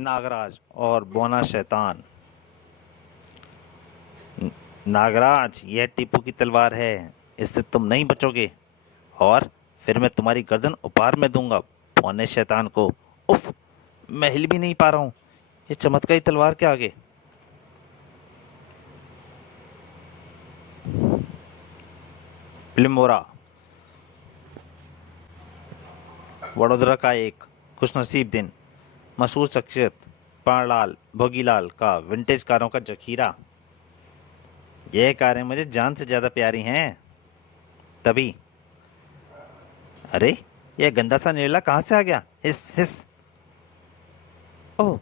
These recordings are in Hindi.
नागराज और बौना शैतान। नागराज, यह टीपू की तलवार है, इससे तुम नहीं बचोगे। और फिर मैं तुम्हारी गर्दन उपहार में दूंगा बौने शैतान को। उफ, मैं हिल भी नहीं पा रहा हूँ ये चमत्कारी तलवार के आगे। फिल्मोरा, वडोदरा का एक खुशनसीब दिन। मशहूर शख्सियत पाणलाल भोगीलाल का विंटेज कारों का जखीरा। यह कारें मुझे जान से ज्यादा प्यारी हैं। तभी, अरे, यह गंदा सा नीला कहाँ से आ गया? हिस हिस। ओह,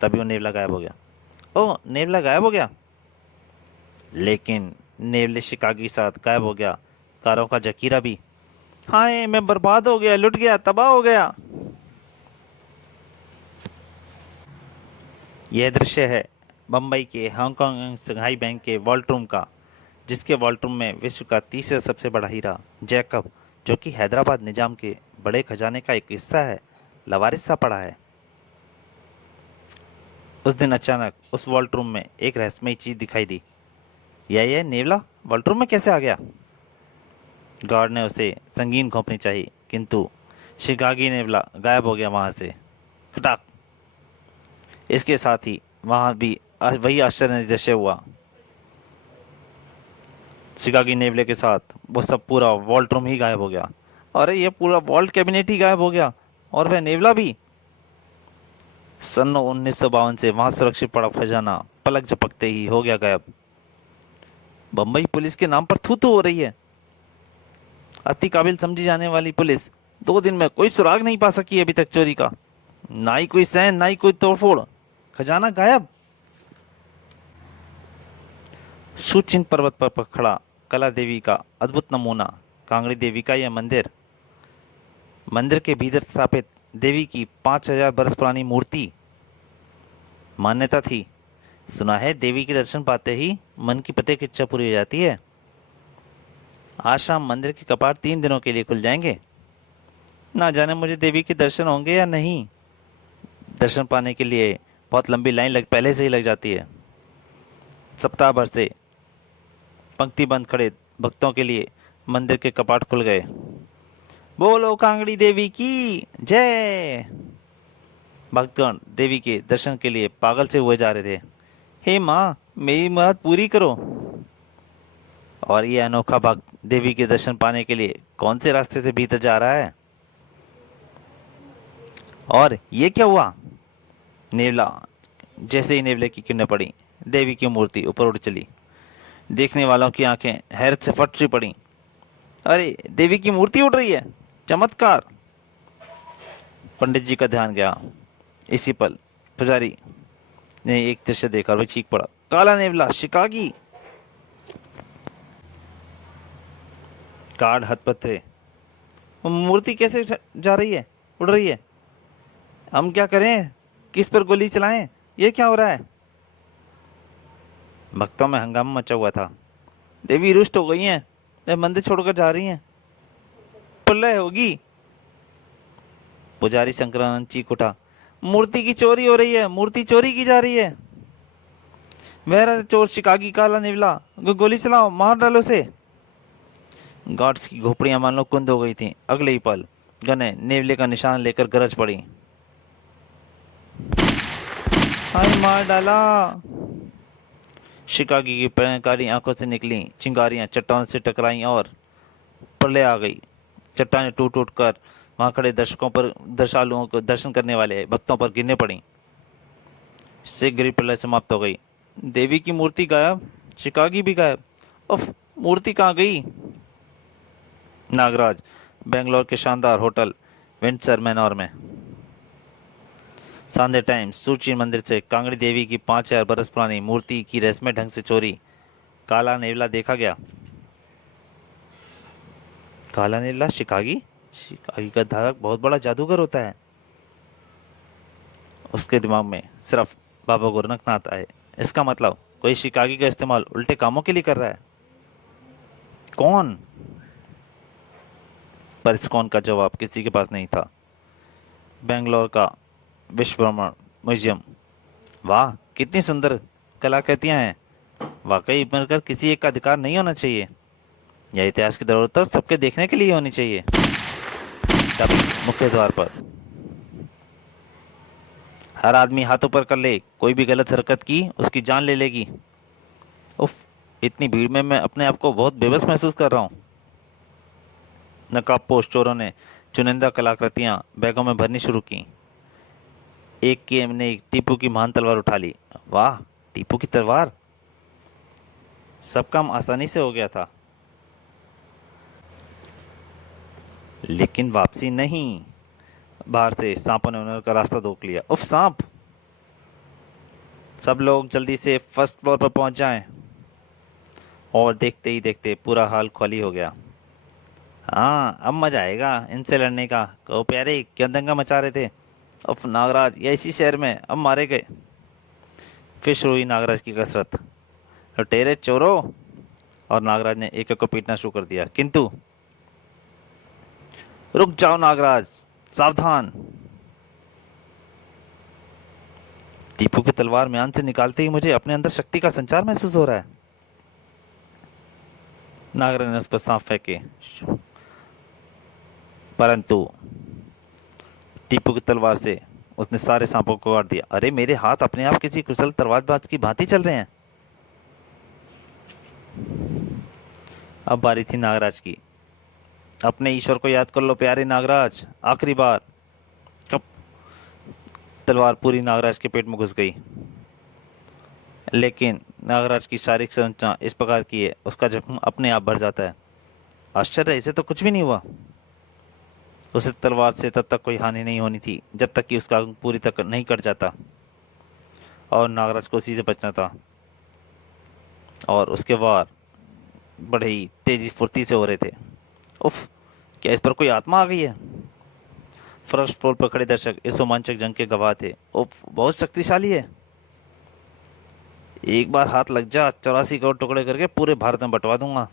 तभी वो नेवला गायब हो गया। ओह, नेवला गायब हो गया। लेकिन नेवले शिकागी के साथ गायब हो गया कारों का जखीरा भी। हाय, मैं बर्बाद हो गया, लुट गया, तबाह हो गया। यह दृश्य है बम्बई के हांगकांग एंड संघाई बैंक के वॉल्ट रूम का, जिसके वॉल्ट रूम में विश्व का तीसरा सबसे बड़ा हीरा जैकब, जो कि हैदराबाद निजाम के बड़े खजाने का एक हिस्सा है, लवारिस सा पड़ा है। उस दिन अचानक उस वॉल्ट रूम में एक रहस्यमयी चीज दिखाई दी। यह नेवला वॉल्ट रूम में कैसे आ गया? गार्ड ने उसे संगीन घोंपनी चाहिए, किंतु शिकागी नेवला गायब हो गया वहां से। खटाक। इसके साथ ही वहां भी वही आश्चर्य दृश्य हुआ। शिकागी नेवले के साथ वो सब पूरा वॉल्ट रूम ही गायब हो गया। अरे, ये पूरा वॉल्ट कैबिनेट ही गायब हो गया, और वह नेवला भी। सन 1952 से वहां सुरक्षित पड़ा खजाना पलक झपकते ही हो गया गायब। बम्बई पुलिस के नाम पर थू थू हो रही है। अति काबिल समझी जाने वाली पुलिस 2 दिन में कोई सुराग नहीं पा सकी अभी तक चोरी का। ना ही कोई सैन, ना ही कोई तोड़फोड़, खजाना गायब। सुचिन पर्वत पर खड़ा कला देवी का अद्भुत नमूना कांगड़ी देवी का यह मंदिर। मंदिर के भीतर स्थापित देवी की 5000 बरस पुरानी मूर्ति। मान्यता थी, सुना है, देवी के दर्शन पाते ही मन की प्रत्येक इच्छा पूरी हो जाती है। आज शाम मंदिर के कपाट 3 दिनों के लिए खुल जाएंगे। ना जाने मुझे देवी के दर्शन होंगे या नहीं। दर्शन पाने के लिए बहुत लंबी लाइन पहले से ही लग जाती है। सप्ताह भर से पंक्तिबंद खड़े भक्तों के लिए मंदिर के कपाट खुल गए। बोलो कांगड़ी देवी की जय। भक्तगण देवी के दर्शन के लिए पागल से हुए जा रहे थे। हे माँ, मेरी मुराद पूरी करो। और ये अनोखा भक्त देवी के दर्शन पाने के लिए कौन से रास्ते से भीतर जा रहा है? और ये क्या हुआ? नेवला, जैसे ही नेवले की किरणें पड़ी, देवी की मूर्ति ऊपर उड़ चली। देखने वालों की आंखें हैरत से फट पड़ी। अरे, देवी की मूर्ति उड़ रही है, चमत्कार। पंडित जी का ध्यान गया। इसी पल पुजारी ने एक दृश्य देखा और वह चीख पड़ा, काला नेवला शिकागी। कार्ड हथपथ थे। वो मूर्ति कैसे जा रही है, उड़ रही है? हम क्या करें, किस पर गोली चलाएं? ये क्या हो रहा है? भक्तों में हंगामा मचा हुआ था। देवी रुष्ट हो गई हैं, वे मंदिर छोड़कर जा रही हैं, प्रलय होगी। पुजारी शंकरानंद चीख उठा, मूर्ति की चोरी हो रही है, मूर्ति चोरी की जा रही है। वह चोर शिकागी काला नेवला, गोली चलाओ, मार डालो से। गार्ड्स की घोपड़ियां मान लो कुंद हो गई थीं। अगले ही पल गने नेवले का निशान लेकर गरज पड़ी। हाय, मार डाला। शिकागी की प्रलयकारी आंखों से निकली चिंगारियां चट्टानों से टकराईं और प्रलय आ गई। चट्टानें टूट टूट कर वहां खड़े दर्शालुओं को, दर्शन करने वाले भक्तों पर गिरने पड़ी। शीघ्र ही प्रलय समाप्त हो गई। देवी की मूर्ति गायब, शिकागी भी गायब। उफ, मूर्ति कहाँ गई? नागराज, बेंगलोर के शानदार होटल विंडसर मैनोर में। संडे टाइम्स, सूची मंदिर से कांगड़ी देवी की 5000 बरस पुरानी मूर्ति की रहस्यमय ढंग से चोरी, काला नेवला देखा गया। काला नेवला शिकागी? शिकागी का धारक बहुत बड़ा जादूगर होता है। उसके दिमाग में सिर्फ बाबा गोरखनाथ आए। इसका मतलब कोई शिकागी का इस्तेमाल उल्टे कामों के लिए कर रहा है। कौन? पर इस कौन का जवाब किसी के पास नहीं था। बेंगलोर का विश्व भ्रमण म्यूजियम। वाह, कितनी सुंदर कलाकृतियां हैं। वाकई बनकर किसी एक का अधिकार नहीं होना चाहिए। यह इतिहास की जरूरत सबके देखने के लिए होनी चाहिए। तभी मुख्य द्वार पर हर आदमी हाथ ऊपर कर ले, कोई भी गलत हरकत की उसकी जान ले लेगी। उफ, इतनी भीड़ में मैं अपने आप को बहुत बेबस महसूस कर रहा हूँ। नकाबपोश चोरों ने चुनिंदा कलाकृतियां बैगों में भरनी शुरू की। एक की ने टीपू की महान तलवार उठा ली। वाह, टीपू की तलवार। सब काम आसानी से हो गया था, लेकिन वापसी नहीं। बाहर से सांपों ने उनका रास्ता रोक लिया। उफ, सांप। सब लोग जल्दी से फर्स्ट फ्लोर पर पहुंच जाएं। और देखते ही देखते पूरा हाल खाली हो गया। हाँ, अब मजा आएगा इनसे लड़ने का। कहो प्यारे, क्यों दंगा मचा रहे थे? उफ नागराज, ये इसी शहर में अब मारे गए। फिर शुरू हुई नागराज की कसरत। लुटेरे, चोरों। और नागराज ने एक एक को पीटना शुरू कर दिया, किंतु रुक जाओ नागराज, सावधान। टीपू की तलवार म्यान से निकालते ही मुझे अपने अंदर शक्ति का संचार महसूस हो रहा है। नागराज ने उस पर सांप फेंके, परंतु टीपू की तलवार से उसने सारे सांपों को काट दिया। अरे, मेरे हाथ अपने आप किसी कुशल तलवारबाज की भांति चल रहे हैं। अब बारी थी नागराज की। अपने ईश्वर को याद कर लो प्यारे नागराज, आखिरी बार। कब तलवार पूरी नागराज के पेट में घुस गई। लेकिन नागराज की शारीरिक संरचना इस प्रकार की है, उसका जख्म अपने आप भर जाता है। आश्चर्य, इसे तो कुछ भी नहीं हुआ। उसे तलवार से तब तक कोई हानि नहीं होनी थी जब तक कि उसका अंग पूरी तक नहीं कट जाता। और नागराज को उसी से बचना था। और उसके वार बड़े ही तेजी फुर्ती से हो रहे थे। उफ, क्या इस पर कोई आत्मा आ गई है? फर्स्ट फ्लोर पर खड़े दर्शक इस रोमांचक जंग के गवाह थे। उफ, बहुत शक्तिशाली है। एक बार हाथ लग जा, 84 करोड़ टुकड़े करके पूरे भारत में बंटवा दूंगा।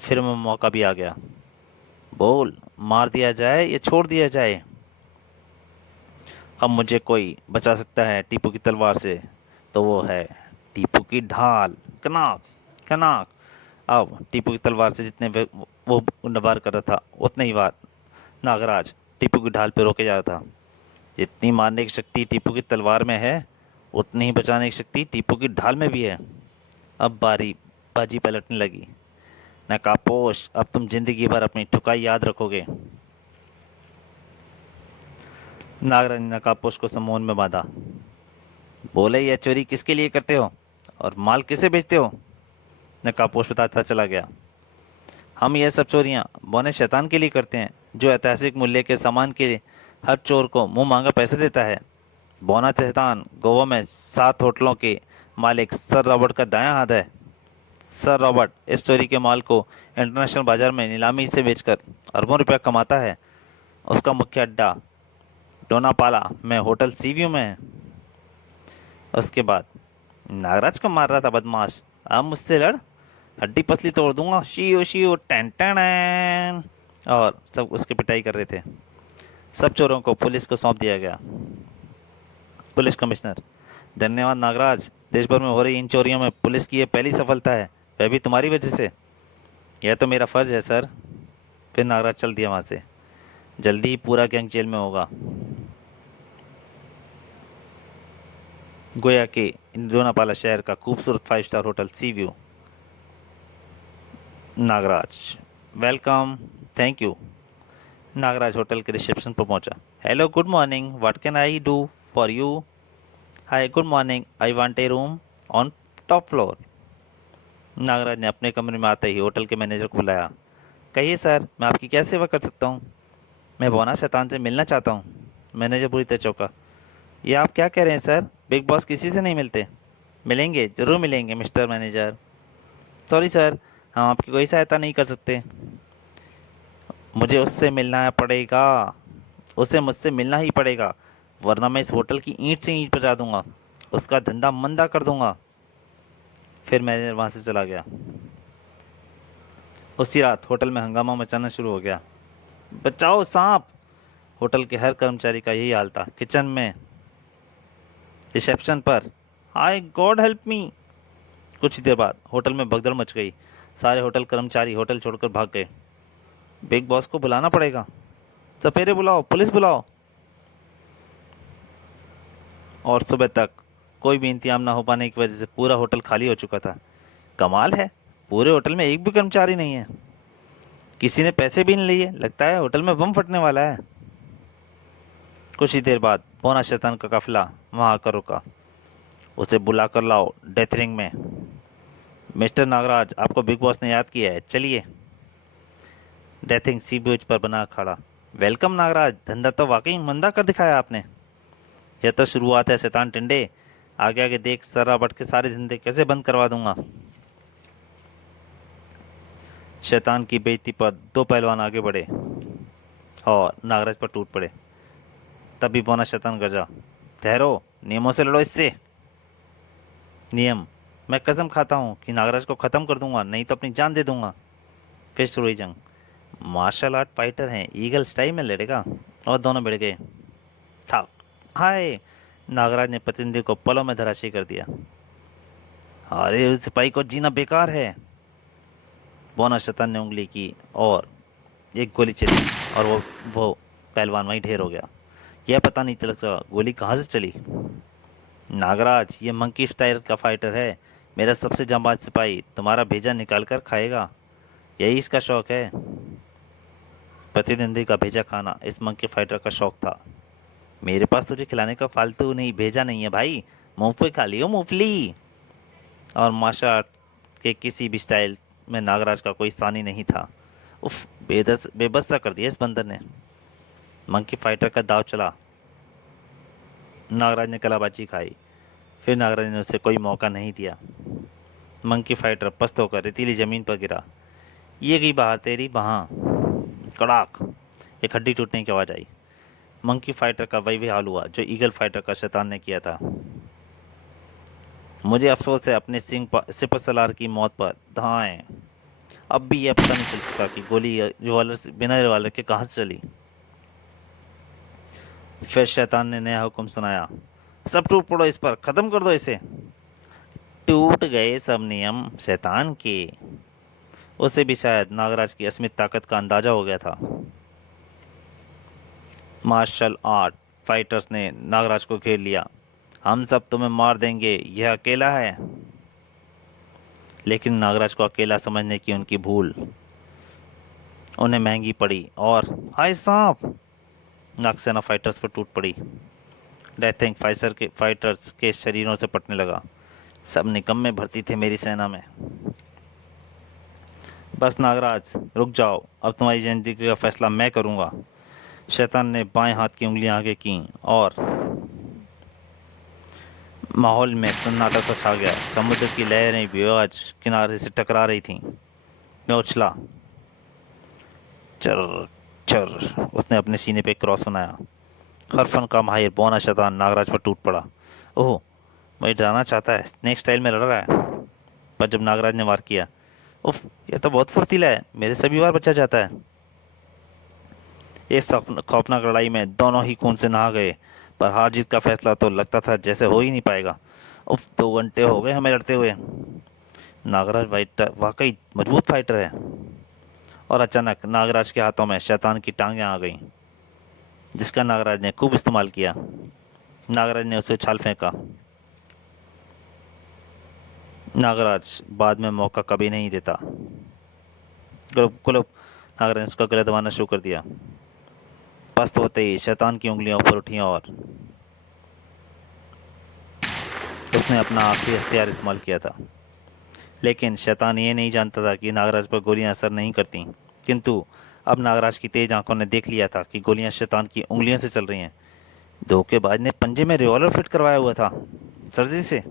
फिर मैं मौका भी आ गया। बोल, मार दिया जाए या छोड़ दिया जाए? अब मुझे कोई बचा सकता है टीपू की तलवार से, तो वो है टीपू की ढाल। कनाक कनाक। अब टीपू की तलवार से जितने वो वार कर रहा था, उतने ही वार नागराज टीपू की ढाल पर रोके जा रहा था। जितनी मारने की शक्ति टीपू की तलवार में है, उतनी ही बचाने की शक्ति टीपू की ढाल में भी है। अब बाजी पलटने लगी। नकाबपोश, अब तुम जिंदगी भर अपनी ठुकाई याद रखोगे। नागराज ने नकाबपोश को सम्मोहन में बांधा। बोले, यह चोरी किसके लिए करते हो और माल किसे बेचते हो? नकाबपोश बताता चला गया। हम यह सब चोरियां बौने शैतान के लिए करते हैं, जो ऐतिहासिक मूल्य के सामान के लिए हर चोर को मुंह मांगा पैसे देता है। बौना शैतान गोवा में 7 होटलों के मालिक सर रॉबर्ट का दायां हाथ है। सर रॉबर्ट इस चोरी के माल को इंटरनेशनल बाजार में नीलामी से बेचकर अरबों रुपया कमाता है। उसका मुख्य अड्डा डोनापाला में होटल सीव्यू में है। उसके बाद नागराज को मार रहा था बदमाश। अब मुझसे लड़, हड्डी पसली तोड़ दूंगा। शियो शियो टैन टैन। और सब उसकी पिटाई कर रहे थे। सब चोरों को पुलिस को सौंप दिया गया। पुलिस कमिश्नर, धन्यवाद नागराज। देश भर में हो रही इन चोरियों में पुलिस की यह पहली सफलता है, वह भी तुम्हारी वजह से। यह तो मेरा फर्ज है सर। फिर नागराज चल दिया वहां से। जल्दी ही पूरा गैंग जेल में होगा। गोया के डोनापाला शहर का खूबसूरत 5 star hotel sea view. Nagraj, welcome, thank you. Nagraj hotel के रिसेप्शन पर पहुंचा। Hello, good morning, what can I do for you? Hi, good morning, I want a room on top floor. Nagraj ने अपने कमरे में आते ही होटल के मैनेजर को बुलाया। कहिए सर, मैं आपकी क्या सेवा कर सकता हूँ? मैं बौना शैतान से मिलना चाहता हूँ। मैनेजर बुरी तरह चौंका। ये आप क्या कह रहे हैं सर? बिग बॉस किसी से नहीं मिलते। मिलेंगे, ज़रूर मिलेंगे मिस्टर मैनेजर। सॉरी सर, हम आपकी कोई सहायता नहीं कर सकते। मुझे उससे मिलना पड़ेगा। उसे मुझसे मिलना ही पड़ेगा, वरना मैं इस होटल की ईंट से ईंट बजा दूंगा, उसका धंधा मंदा कर दूंगा। फिर मैनेजर वहाँ से चला गया। उसी रात होटल में हंगामा मचाना शुरू हो गया। बचाओ सांप, होटल के हर कर्मचारी का यही हाल था। किचन में, रिसेप्शन पर, हाय गॉड हेल्प मी। कुछ ही देर बाद होटल में भगदड़ मच गई। सारे होटल कर्मचारी होटल छोड़कर भाग गए। बिग बॉस को बुलाना पड़ेगा, सपेरे बुलाओ, पुलिस बुलाओ। और सुबह तक कोई भी इंतजाम ना हो पाने की वजह से पूरा होटल खाली हो चुका था। कमाल है, पूरे होटल में एक भी कर्मचारी नहीं है। किसी ने पैसे भी नहीं लिए, लगता है होटल में बम फटने वाला है। कुछ ही देर बाद पौना शैतान का काफिला वहां आकर रुका। उसे बुला कर लाओ डेथ रिंग में। मिस्टर नागराज, आपको बिग बॉस ने याद किया है, चलिए। डेथिंग सी ब्रिज पर बना खड़ा। वेलकम नागराज, धंधा तो वाकई मंदा कर दिखाया आपने। यह तो शुरुआत है शैतान टिंडे, आगे आगे देख सरा बट के सारे धंधे कैसे बंद करवा दूंगा। शैतान की बेइज्जती पर दो पहलवान आगे बढ़े और नागराज पर टूट पड़े। तभी पौना शैतान गरजा, ठहरो, नियमों से लड़ो इससे। नियम? मैं कसम खाता हूँ कि नागराज को खत्म कर दूंगा, नहीं तो अपनी जान दे दूंगा। फिर शुरू हुई जंग। मार्शल आर्ट फाइटर हैं, ईगल स्टाइल में लड़ेगा। और दोनों भिड़ गए। था हाय, नागराज ने प्रतिनिधि को पलों में धराशायी कर दिया। अरे उस सिपाही को जीना बेकार है। पौना शैतान ने उंगली की और एक गोली चली और वो पहलवान वहीं ढेर हो गया। यह पता नहीं चलता गोली कहाँ से चली। नागराज, ये मंकी स्टाइल का फाइटर है, मेरा सबसे जांबाज सिपाही, तुम्हारा भेजा निकाल कर खाएगा, यही इसका शौक है। प्रतिद्वंदी का भेजा खाना इस मंकी फाइटर का शौक था। मेरे पास तुझे खिलाने का फालतू नहीं भेजा नहीं है भाई, मूंगफली खा लियो मूंगफली। और मार्शल आर्ट के किसी भी स्टाइल में नागराज का कोई सानी नहीं था। उफ, बेबस सा कर दिया इस बंदर ने। मंकी फाइटर का दाव चला। नागराज ने कलाबाजी खाई, फिर नागराज ने उसे कोई मौका नहीं दिया। मंकी फाइटर पस्त होकर रेतीली जमीन पर गिरा। ये गई बाहर तेरी वहाँ। कड़ाक, एक हड्डी टूटने की आवाज आई। मंकी फाइटर का वही हाल हुआ जो ईगल फाइटर का शैतान ने किया था। मुझे अफसोस है अपने सिपह सलार की मौत पर। धाएं। अब भी यह पता नहीं चल सका कि गोली रिवॉल्वर बिना रिवॉल्वर के कहाँ से चली। फिर शैतान ने नया हुक्म सुनाया, सब टूट पड़ो इस पर, खत्म कर दो इसे। टूट गए सब नियम शैतान के। उसे भी शायद नागराज की असमित ताकत का अंदाजा हो गया था। मार्शल आर्ट फाइटर्स ने नागराज को घेर लिया। हम सब तुम्हें मार देंगे, यह अकेला है। लेकिन नागराज को अकेला समझने की उनकी भूल उन्हें महंगी पड़ी। और हाय सांप, नागसेना फाइटर्स पर टूट पड़ी। डेथिंग फाइटर्स के शरीरों से पटने लगा। सब निकम्मे भर्ती थे मेरी सेना में। बस नागराज, रुक जाओ, अब तुम्हारी जिंदगी का फैसला मैं करूंगा। शैतान ने बाएं हाथ की उंगलियां आगे की और माहौल में सन्नाटा सा छा गया। समुद्र की लहरें भी आज किनारे से टकरा रही थीं। मैं उछला। चर चर, उसने अपने सीने पे क्रॉस बनाया। हर फन का माहिर बौना शैतान नागराज पर टूट पड़ा। ओह, मुझे डराना चाहता है, स्नेक स्टाइल में लड़ रहा है। पर जब नागराज ने वार किया, उफ, यह तो बहुत फुर्तीला है, मेरे सभी बार बचा जाता है। इस खौफनाक लड़ाई में दोनों ही खून से नहा गए, पर हार जीत का फैसला तो लगता था जैसे हो ही नहीं पाएगा। उफ, 2 घंटे हो गए हमें लड़ते हुए। नागराज वाकई मजबूत फाइटर है। और अचानक नागराज के हाथों में शैतान की टांगें आ गईं, जिसका नागराज ने खूब इस्तेमाल किया। नागराज ने उसे उछाल फेंका। नागराज बाद में मौका कभी नहीं देता। कुलुप, नागराज ने उसका गला दबाना शुरू कर दिया। पस्त होते ही शैतान की उंगलियां ऊपर उठी और उसने अपना आखिरी हथियार इस्तेमाल किया था। लेकिन शैतान ये नहीं जानता था कि नागराज पर गोलियां असर नहीं करती। किंतु अब नागराज की तेज आंखों ने देख लिया था कि गोलियां शैतान की उंगलियों से चल रही हैं। धोखेबाज ने पंजे में रिवॉल्वर फिट करवाया हुआ था सर्जी से।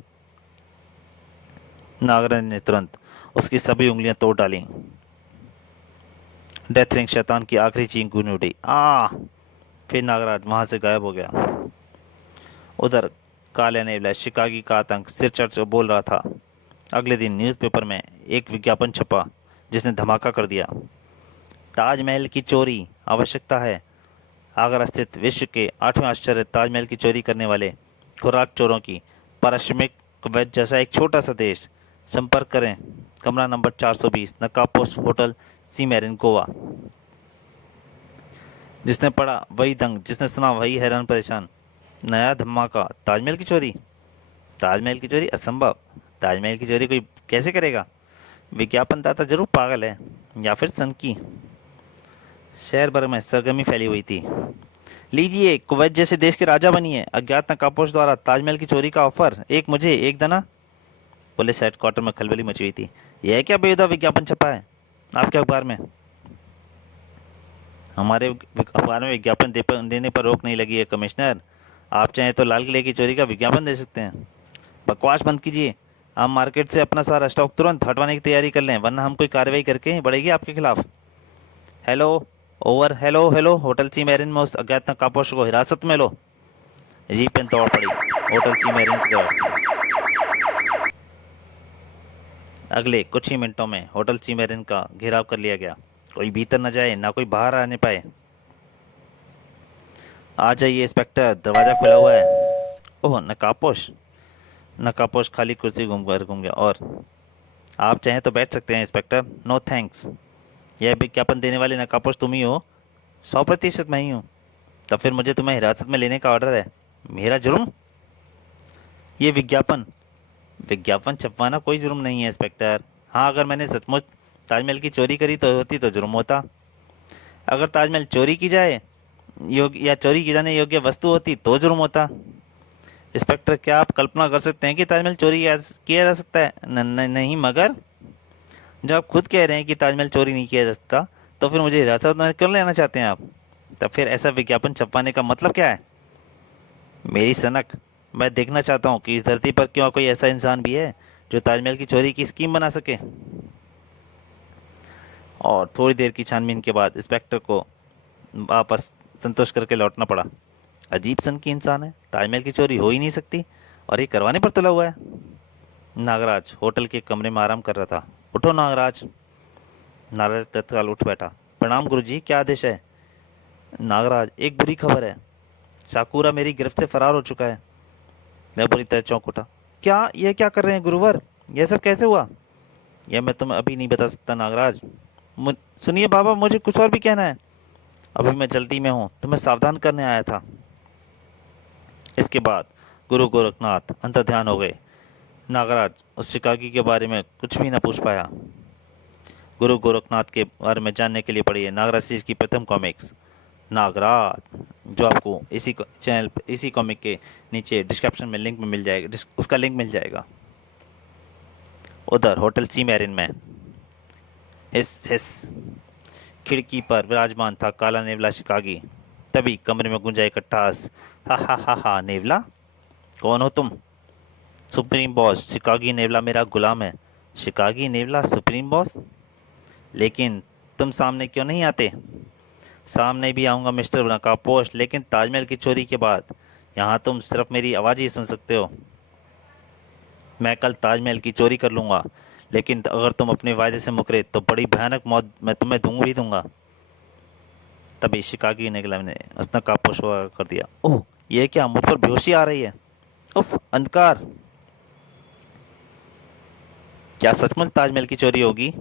नागराज ने तुरंत उसकी सभी उंगलियां तोड़ डाली। डेथ रिंग शैतान की आखिरी चीख गूंज उठी। फिर नागराज वहां से गायब हो गया। उधर काले नेवला शिकागी का आतंक सिर चढ़ बोल रहा था। अगले दिन न्यूज़पेपर में एक विज्ञापन छपा जिसने धमाका कर दिया। ताजमहल की चोरी, आवश्यकता है आगरा स्थित विश्व के 8वें आश्चर्य ताजमहल की चोरी करने वाले खुराक चोरों की पारिश्रमिक कुवैत जैसा एक छोटा सा देश। संपर्क करें कमरा number 420, नकापोस्ट hotel, sea marine, Goa. जिसने पढ़ा वही दंग, जिसने सुना वही हैरान परेशान। नया धमाका, ताजमहल की चोरी। ताजमहल की चोरी असंभव। ताजमहल की चोरी कोई कैसे करेगा? विज्ञापनदाता जरूर पागल है या फिर सनकी। शहर भर में सरगर्मी फैली हुई थी। लीजिए, कुवैत जैसे देश के राजा बनिए, अज्ञात नकाबपोश द्वारा ताजमहल की चोरी का ऑफर, एक मुझे एक दना। पुलिस हेडक्वार्टर में खलबली मची हुई थी। यह क्या बेहुदा विज्ञापन छपा है आपके अखबार में? हमारे अखबार में विज्ञापन देने पर रोक नहीं लगी है कमिश्नर। आप चाहें तो लाल किले की चोरी का विज्ञापन दे सकते हैं। बकवास बंद कीजिए। आप मार्केट से अपना सारा स्टॉक तुरंत हटवाने की तैयारी कर लें, वरना हम कोई कार्रवाई करके बढ़ेगी आपके खिलाफ। Hello, over. Hello hello, hotel sea marine में उस अज्ञात नकाबपोश को हिरासत में लो। जीपें दौड़ पड़ी होटल सी मैरिन की तरफ। अगले कुछ ही मिनटों में होटल सी मैरिन का घेराव कर लिया गया। कोई भीतर न जाए, ना कोई बाहर आने पाए। आ जाइए इंस्पेक्टर, दरवाजा खुला हुआ है। ओह, नकाबपोश। नकाबपोश खाली कुर्सी घूम गया। और आप चाहें तो बैठ सकते हैं इंस्पेक्टर। No thanks. यह विज्ञापन देने वाले नकाबपोश तुम ही हो? 100% मैं ही हूँ। तब फिर मुझे तुम्हें हिरासत में लेने का ऑर्डर है। मेरा जुर्म? ये विज्ञापन विज्ञापन छपवाना कोई जुर्म नहीं है इंस्पेक्टर। हाँ, अगर मैंने सचमुच ताजमहल की चोरी करी तो होती तो जुर्म होता। अगर ताजमहल चोरी की जाए या चोरी की जाने योग्य वस्तु होती तो जुर्म होता। इंस्पेक्टर, क्या आप कल्पना कर सकते हैं कि ताजमहल चोरी किया जा सकता है? नहीं, मगर जब आप खुद कह रहे हैं कि ताजमहल चोरी नहीं किया जा सकता, तो फिर मुझे हिरासत में क्यों लेना चाहते हैं आप? तब फिर ऐसा विज्ञापन छपवाने का मतलब क्या है? मेरी सनक, मैं देखना चाहता हूँ कि इस धरती पर क्यों कोई ऐसा इंसान भी है जो ताजमहल की चोरी की स्कीम बना सके। और थोड़ी देर की छानबीन के बाद इंस्पेक्टर को वापस संतोष करके लौटना पड़ा। अजीब सन की इंसान है, ताजमहल की चोरी हो ही नहीं सकती और ये करवाने पर तुला हुआ है। नागराज होटल के कमरे में आराम कर रहा था। उठो नागराज। नागराज तत्काल उठ बैठा। प्रणाम गुरुजी, क्या आदेश है? नागराज, एक बुरी खबर है। शाकुरा मेरी गिरफ्त से फरार हो चुका है। मैं बुरी तरह चौंक उठा। क्या? ये क्या कर रहे हैं गुरुवर? यह सब कैसे हुआ? यह मैं तुम्हें अभी नहीं बता सकता नागराज। सुनिए बाबा, मुझे कुछ और भी कहना है। अभी मैं जल्दी में हूँ, तुम्हें सावधान करने आया था। इसके बाद गुरु गोरखनाथ अंतर्ध्यान हो गए। नागराज उस शिकागी के बारे में कुछ भी न पूछ पाया। गुरु गोरखनाथ के बारे में जानने के लिए पढ़िए नागराज सीरीज की प्रथम कॉमिक्स नागराज, जो आपको इसी चैनल इसी कॉमिक के नीचे डिस्क्रिप्शन में लिंक में मिल जाएगा, उसका लिंक मिल जाएगा। उधर होटल सी मैरिन में हिस हिस खिड़की पर विराजमान था काला नेवला शिकागी। तभी कमरे में गुंजा एक अट्टहास। हा, नेवला, कौन हो तुम? सुप्रीम बॉस शिकागी नेवला मेरा गुलाम है। शिकागी नेवला सुप्रीम बॉस? लेकिन तुम सामने क्यों नहीं आते? सामने भी आऊँगा मिस्टर नकाबपोश, लेकिन ताजमहल की चोरी के बाद यहाँ तुम सिर्फ मेरी आवाज़ ही सुन सकते हो। मैं कल ताजमहल की चोरी कर लूँगा, लेकिन अगर तुम अपने वायदे से मुकरे तो बड़ी भयानक मौत मैं तुम्हें दूंगा। तभी शिकागी नेवला ने उस नकाबपोश को कर दिया। ओह, ये क्या? मुझ पर बेहोशी आ रही है। उफ, अंधकार। क्या सचमुच ताजमहल की चोरी होगी?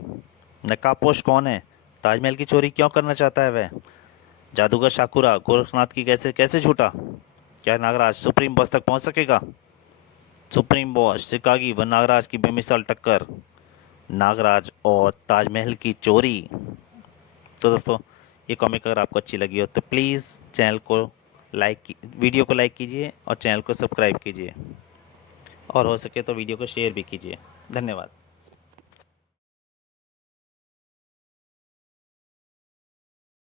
नकाबपोश कौन है? ताजमहल की चोरी क्यों करना चाहता है वह? जादूगर शाकुरा गोरखनाथ की कैसे कैसे छूटा? क्या नागराज सुप्रीम बॉस तक पहुंच सकेगा? सुप्रीम बॉस शिकागी व नागराज की बेमिसाल टक्कर, नागराज और ताजमहल की चोरी। तो दोस्तों, ये कॉमिक अगर आपको अच्छी लगी हो तो प्लीज़ चैनल को वीडियो को लाइक कीजिए और चैनल को सब्सक्राइब कीजिए, और हो सके तो वीडियो को शेयर भी कीजिए। धन्यवाद।